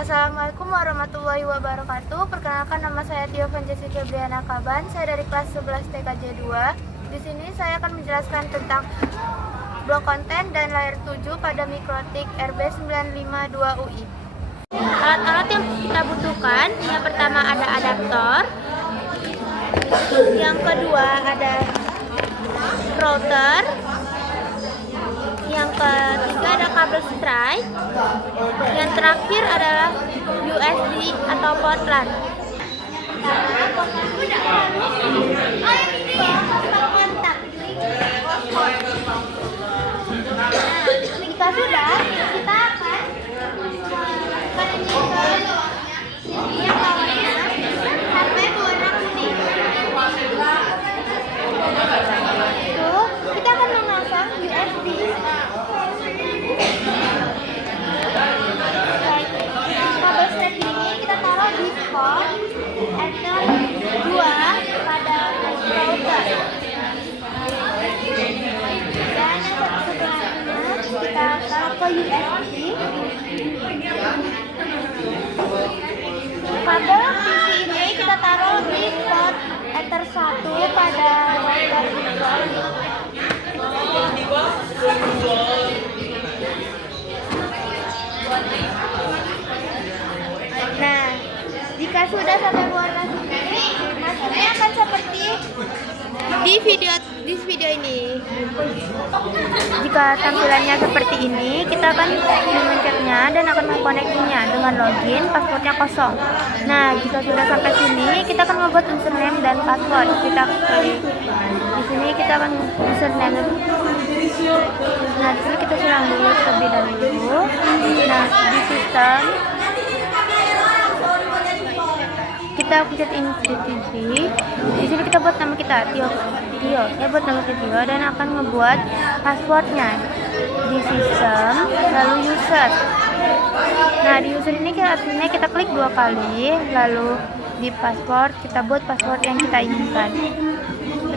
Assalamualaikum warahmatullahi wabarakatuh. Perkenalkan, nama saya Tio Vanjesi Febriana Kaban. Saya dari kelas 11 TKJ 2. Di sini saya akan menjelaskan tentang blok konten dan layer 7 pada Mikrotik RB952 UI. Alat-alat yang kita butuhkan, yang pertama ada adaptor, yang kedua ada router, yang ketiga ada kabel strike, yang terakhir adalah USB atau port LAN. Jika sudah, kita akan yang bawahnya sampai berwarna kuning. Itu kita akan memasang USB. Kabel strap ini kita taruh di port Ether 2 pada router. Dan sebelahnya kita taruh ke USB. Kabel PC ini kita taruh di port Ether 1 pada router. Nah, jika sudah sampai warna ini, hasilnya akan seperti di video ini. Jika tampilannya seperti ini, kita akan mencetnya dan akan mengkoneksinya dengan login, passwordnya kosong. Nah, jika sudah sampai sini, kita akan membuat username dan password. Kita klik di sini, kita akan username. Nah, di sini kita ulang dulu terlebih dahulu. Nah, di sistem kita pencet input. Di sini kita buat nama kita Tio. Saya buat nama Tio dan akan membuat passwordnya di sistem, lalu user. Nah, di user ini kita klik 2 kali, lalu di password kita buat password yang kita inginkan.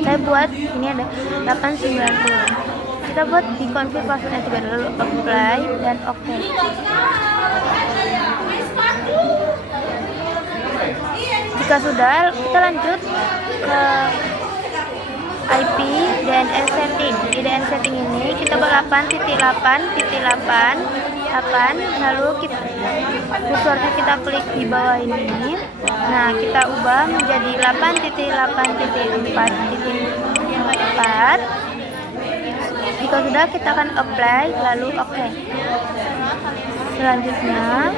Saya buat ini ada 890. Kita buat di config passwordnya juga, lalu apply dan oke. Jika sudah, kita lanjut ke IP DNS setting. Di DNS setting ini kita buat 8.8.8, lalu kursornya kita klik di bawah ini. Nah, kita ubah menjadi 8.8.4. Jika sudah, kita akan apply lalu oke. Selanjutnya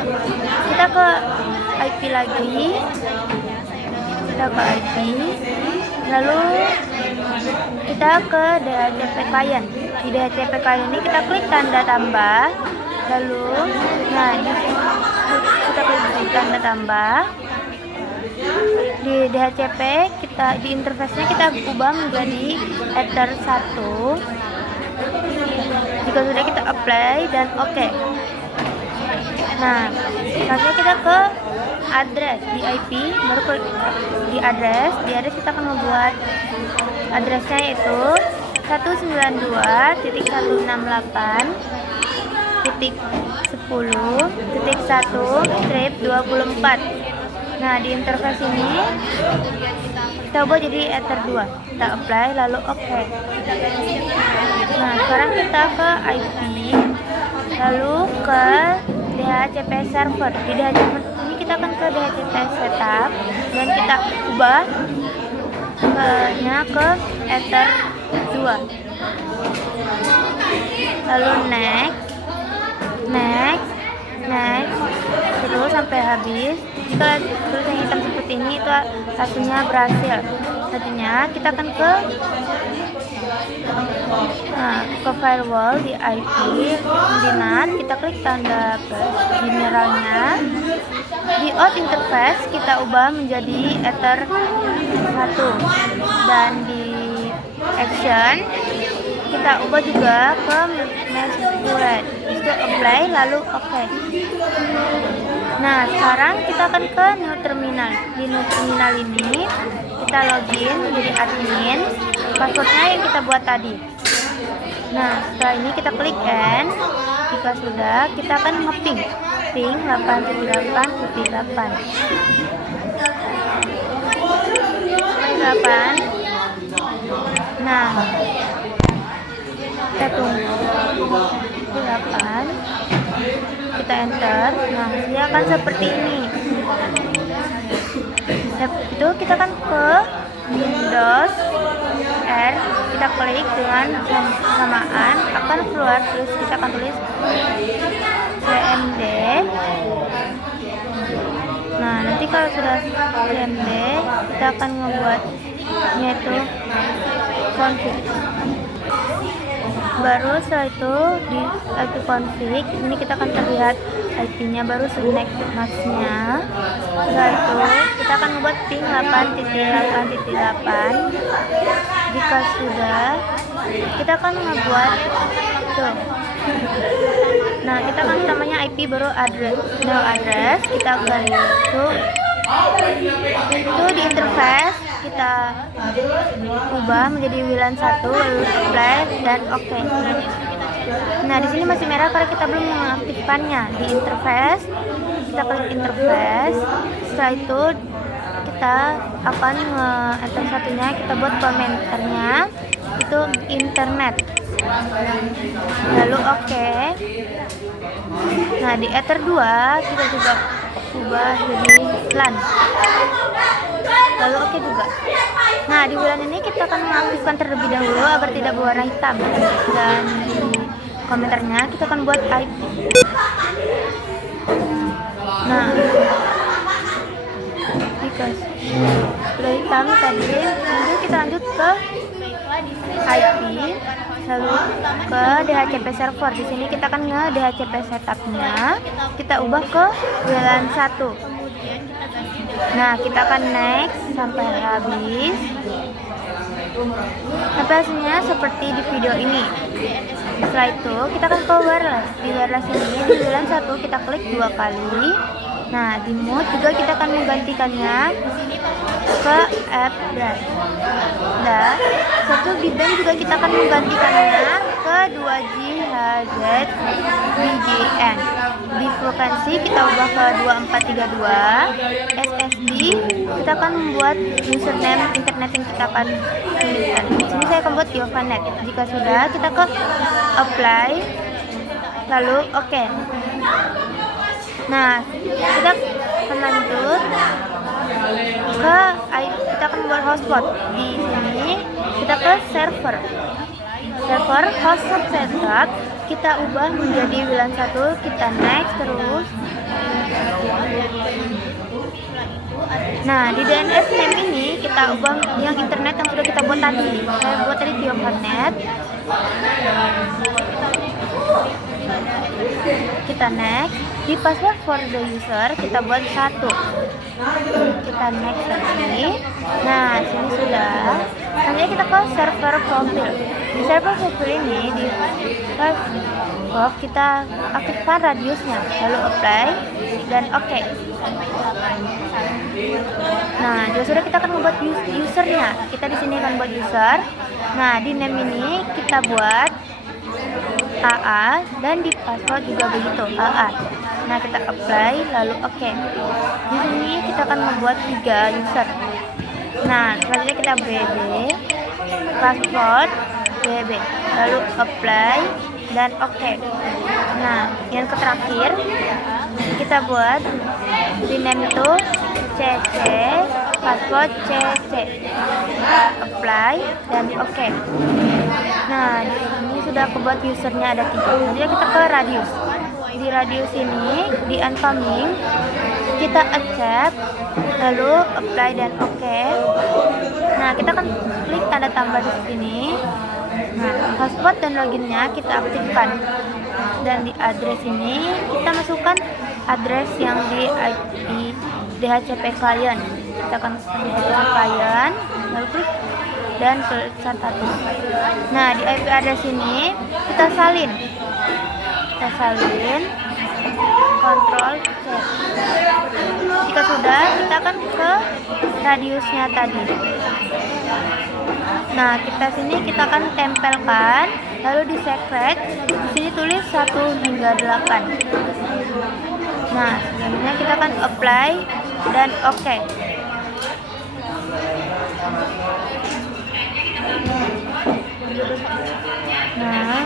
kita ke IP lagi. Kita ke IP, lalu kita ke DHCP client. Di DHCP client ini kita klik tanda tambah, lalu kita klik di tanda tambah. Di DHCP di interface-nya kita ubah menjadi Ether 1. Jika sudah, kita apply dan oke. Nah, selanjutnya kita ke address di IP, baru ke di address kita akan membuat addressnya yaitu 192.168.10.1/24. Nah, di interface ini kita ubah jadi Ether 2. Kita apply lalu oke. Nah, sekarang kita ke IP, lalu ke DHCP server. Di DHCP ini kita akan ke DHCP setup dan kita ubah ke Ether 2. Lalu next terus sampai habis. Jika tulisan hitam seperti ini, itu hasilnya berhasil. Selanjutnya kita akan ke firewall di IP di NAT, kita klik tanda plus generalnya. Di out interface kita ubah menjadi Ether 1 dan di action kita ubah juga ke message. Itu apply lalu oke. Nah, sekarang kita akan ke new terminal. Di new terminal ini kita login jadi admin, passwordnya yang kita buat tadi. Nah, setelah ini kita klik N. Jika sudah, kita akan mapping. ping 8.8.8. 8. Nah, kita tunggu 8, kita enter. Nah, dia akan seperti ini. Itu kita kan ke Windows R, kita klik dengan samaan, akan keluar, terus kita akan tulis cmd. Nah, nanti kalau sudah cmd, kita akan ngebuatnya itu config. Baru setelah itu di IP config ini kita akan terlihat IP-nya, baru select mask-nya. Setelah itu kita akan membuat ping 8.8.8. Jika sudah, kita akan membuat tuh. Nah, kita kan namanya IP baru address, kita akan itu di interface kita ubah menjadi WLAN 1, lalu apply dan oke. Nah, di sini masih merah karena kita belum mengaktifkannya. Di interface kita klik interface. Setelah itu kita akan enter satunya, kita buat komentarnya itu internet, lalu oke. Nah, di ether 2 kita juga ubah jadi LAN, lalu oke juga. Nah, di WLAN ini kita akan mengaktifkan terlebih dahulu agar tidak berwarna hitam, dan di komentarnya kita akan buat IP. Nah, sudah hitam tadi, lalu kita lanjut ke IP, lalu ke DHCP server. Di sini kita akan nge DHCP setupnya, kita ubah ke WLAN 1. Nah, kita akan next sampai habis. Hasilnya seperti di video ini. Setelah itu kita akan ke wireless. Di wireless ini di WLAN 1 kita klik 2 kali. Nah, di mode juga kita akan menggantikannya ke app brand. Dan satu di band juga kita akan menggantikannya ke 2GHz BGN. Di frekuensi kita ubah ke 2432. SSD kita akan membuat username internet yang kita akan pilihkan. Di sini saya akan buat Yovanet. Jika sudah, kita ke apply, lalu oke. Nah, kita akan lanjut ke kita akan membuat hotspot. Di sini kita ke server host setup, kita ubah menjadi WLAN 1, kita next terus. Nah, di DNS name ini kita ubah yang internet yang sudah kita buat tadi. Saya buat tadi Yovanet. Kita next. Di password for the user kita buat 1. Kita next lagi. Nah, sini sudah. Selanjutnya kita ke server profile. Di server profile ini di kita aktifkan radiusnya, lalu apply dan oke. Nah, juga sudah, kita akan membuat usernya. Kita di sini akan buat user. Nah, di name ini kita buat AA dan di password juga begitu, AA. Nah, kita apply lalu oke. Di sini kita akan membuat 3 user. Nah, selanjutnya kita BB, password BB, lalu apply dan oke. Nah, yang terakhir kita buat di name itu CC, password CC, kita apply dan oke. Nah, di sini sudah aku buat usernya ada 3. Nanti kita ke radius. Di radius ini di incoming kita accept, lalu apply dan oke. Nah, kita akan klik tanda tambah di sini. Nah, hotspot dan loginnya kita aktifkan. Dan di address ini kita masukkan address yang di IP DHCP client. Kita akan ke DHCP client, lalu klik dan klik satu. Nah, di IP address ini kita salin. Kontrol C. Jika sudah, kita akan ke radiusnya tadi. Nah, kita akan tempelkan, lalu di secret di sini tulis 1 hingga 8. Nah, selanjutnya kita akan apply dan oke. Nah,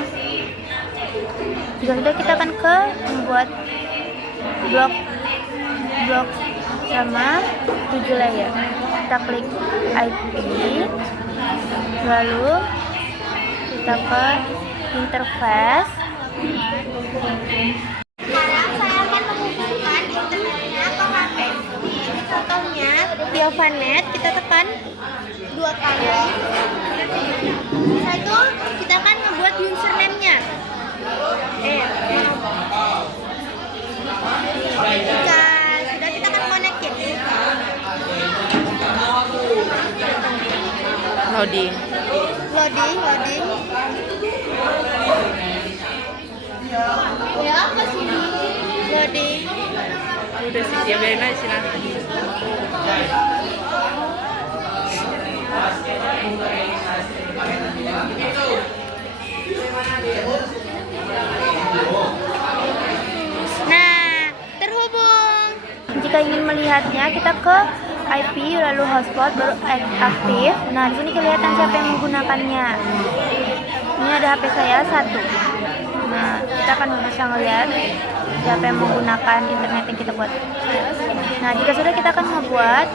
jika sudah, kita akan membuat blok sama 7 layer. Kita klik IP, lalu kita ke interface. Sekarang saya akan menghubungkan internetnya ke HP. Contohnya di Ovanet kita tekan 2 kali. Setelah itu kita akan membuat username-nya. Jika sudah, kita akan connectin. Loading. Ya, apa sih? Loading. Udah sih, dia biarin aja silahkan. Nah, terhubung. Jika ingin melihatnya, kita ke IP lalu hotspot baru aktif. Nah, di sini kelihatan siapa yang menggunakannya. Ini ada HP saya 1. Nah, kita akan bisa melihat siapa yang menggunakan internet yang kita buat. Nah, jika sudah, kita akan membuat.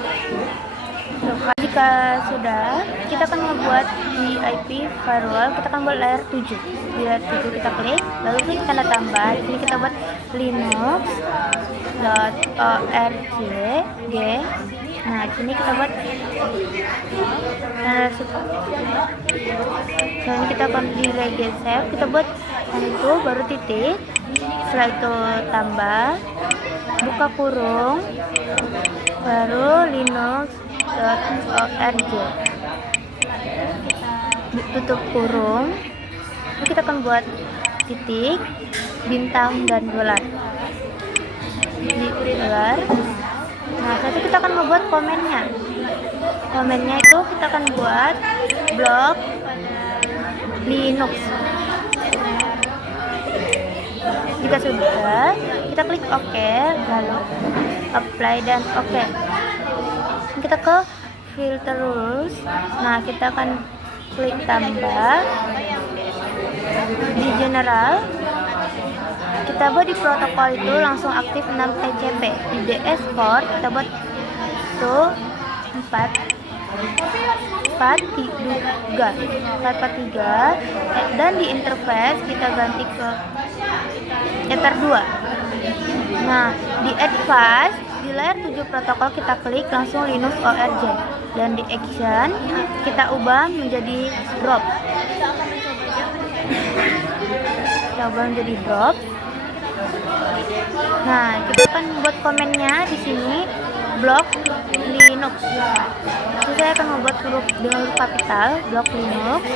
Jika sudah, kita akan membuat di IP firewall. Kita akan buat layer 7. Di layer 7 kita klik, lalu klik tanda tambah. Di sini kita buat linux.org. Nah, di sini kita buat tanda ini kita akan di legend save. Kita buat itu baru titik. Setelah itu tambah, buka kurung, baru linux.org, tutup kurung. Lalu kita akan buat titik, bintang, dan dolar. Nah, setelah itu kita akan membuat komennya. Komennya itu kita akan buat blok Linux. Jika sudah, kita klik OK, lalu apply dan OK. Kita ke filter rules. Nah, kita akan klik tambah di general. Kita buat di protokol itu langsung aktif 6 TCP. Di DS port kita buat itu 443 dan di interface kita ganti ke Ether 2. Nah, di advanced di layer 7 protokol kita klik langsung Linux ORG, dan di action kita ubah menjadi drop. Nah, kita akan buat komennya di sini blok Linux. Jadi saya akan membuat huruf dengan huruf kapital blok Linux,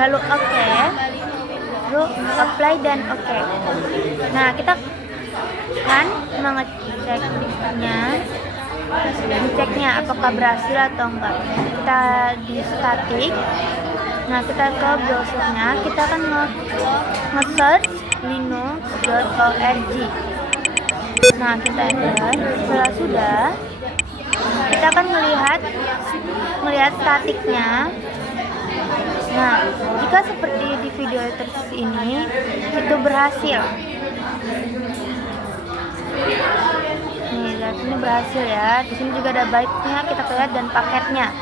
lalu OK, lalu apply dan OK. Nah, kita akan ngeceknya apakah berhasil atau enggak. Kita di static. Nah, kita ke browsernya, kita akan nge-search linux.org. Nah, kita enter. Setelah sudah, kita akan melihat statiknya. Nah, jika seperti di video terus ini, itu berhasil. Nih, lihat ini berhasil ya. Di sini juga ada byte-nya, kita lihat, dan paketnya.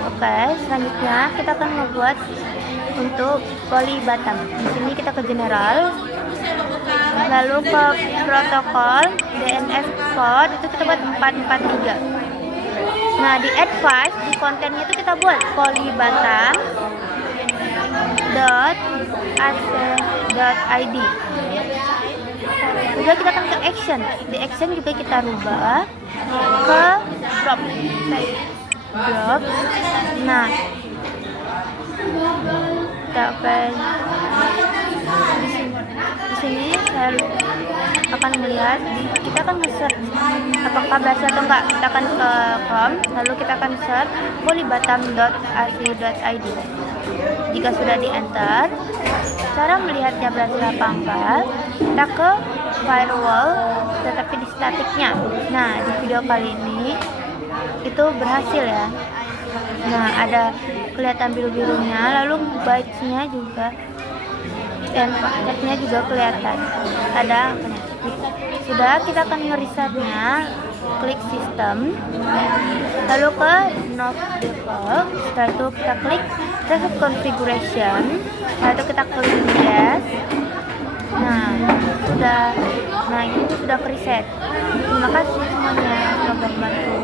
Oke, selanjutnya kita akan membuat untuk poly Batam. Di sini kita ke general, lalu ke protokol DNS port itu kita buat 443. Nah, di advice di kontennya itu kita buat polybatam.ac.id. Juga kita akan ke action. Di action juga kita rubah ke drop. Nah, kita di sini saya akan melihat, kita akan nge-search apakah berhasil atau enggak. Kita akan ke Chrome, lalu kita akan search polybatam.ac.id. Jika sudah di enter, cara melihatnya berhasil apa enggak, kita ke firewall tetapi di statiknya. Nah, di video kali ini itu berhasil ya. Nah, ada kelihatan biru-birunya, lalu bytes-nya juga dan paketnya juga kelihatan. Ada angkanya. Sudah, kita akan ngeresetnya. Klik sistem, lalu ke Not Default. Setelah itu kita klik Reset Configuration. Setelah itu kita klik Yes. Nah, sudah. Nah, ini sudah preset. Terima kasih semuanya. Semoga membantu.